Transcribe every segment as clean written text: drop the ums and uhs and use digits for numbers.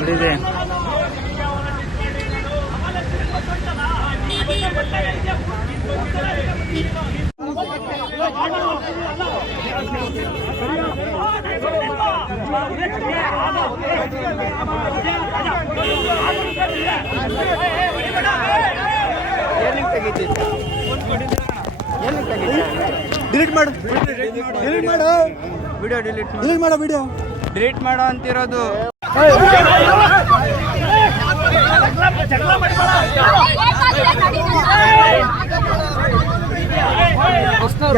ನೋಡಿದೆ ಡಿಲೀಟ್ ಮಾಡು ಡಿಲೀಟ್ ಮಾಡು ವಿಡಿಯೋ ಡಿಲೀಟ್ ಡಿಲೀಟ್ ಮಾಡು ವಿಡಿಯೋ ಡಿಲೀಟ್ ಮಾಡೋ ಅಂತಿರೋದು.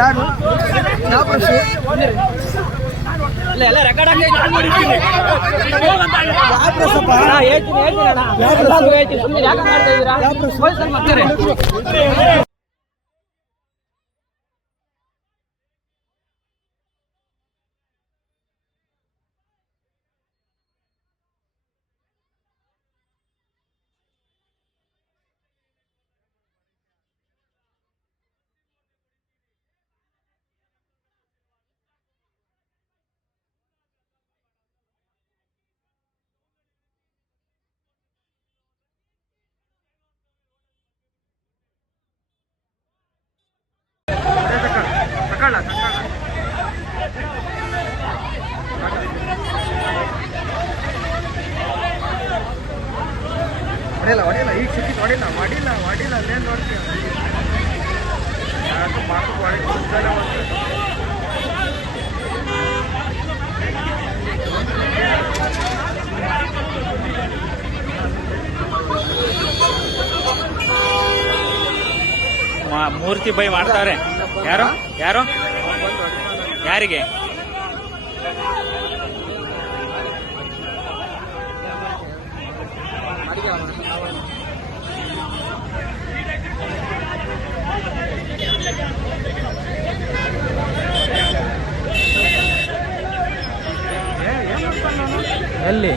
ಯಾರು ಯಾವ ಪ್ರಶ್ನೆ ಎಲ್ಲ ರೆಕಾರ್ಡ್ ಆಗ್ತೈತಿ. ಸುಮ್ಮನೆ ಯಾಕೆ ಮಾಡ್ತಾ ಇದ್ದೀರಾ? ಪೊಲೀಸರು ಬರ್ತಾರೆ. ಹೊಡಿಲ್ಲ ಈಗ ಸಿಕ್ಕಿ ಹೊಡಿಲ್ಲ ಅಲ್ಲೇನು ನೋಡ್ತೀಯ ಮೂರ್ತಿ ಬೈ ಮಾಡ್ತಾರೆ. ಯಾರು ಯಾರು ಯಾರಿಗೆ ಎಲ್ಲಿ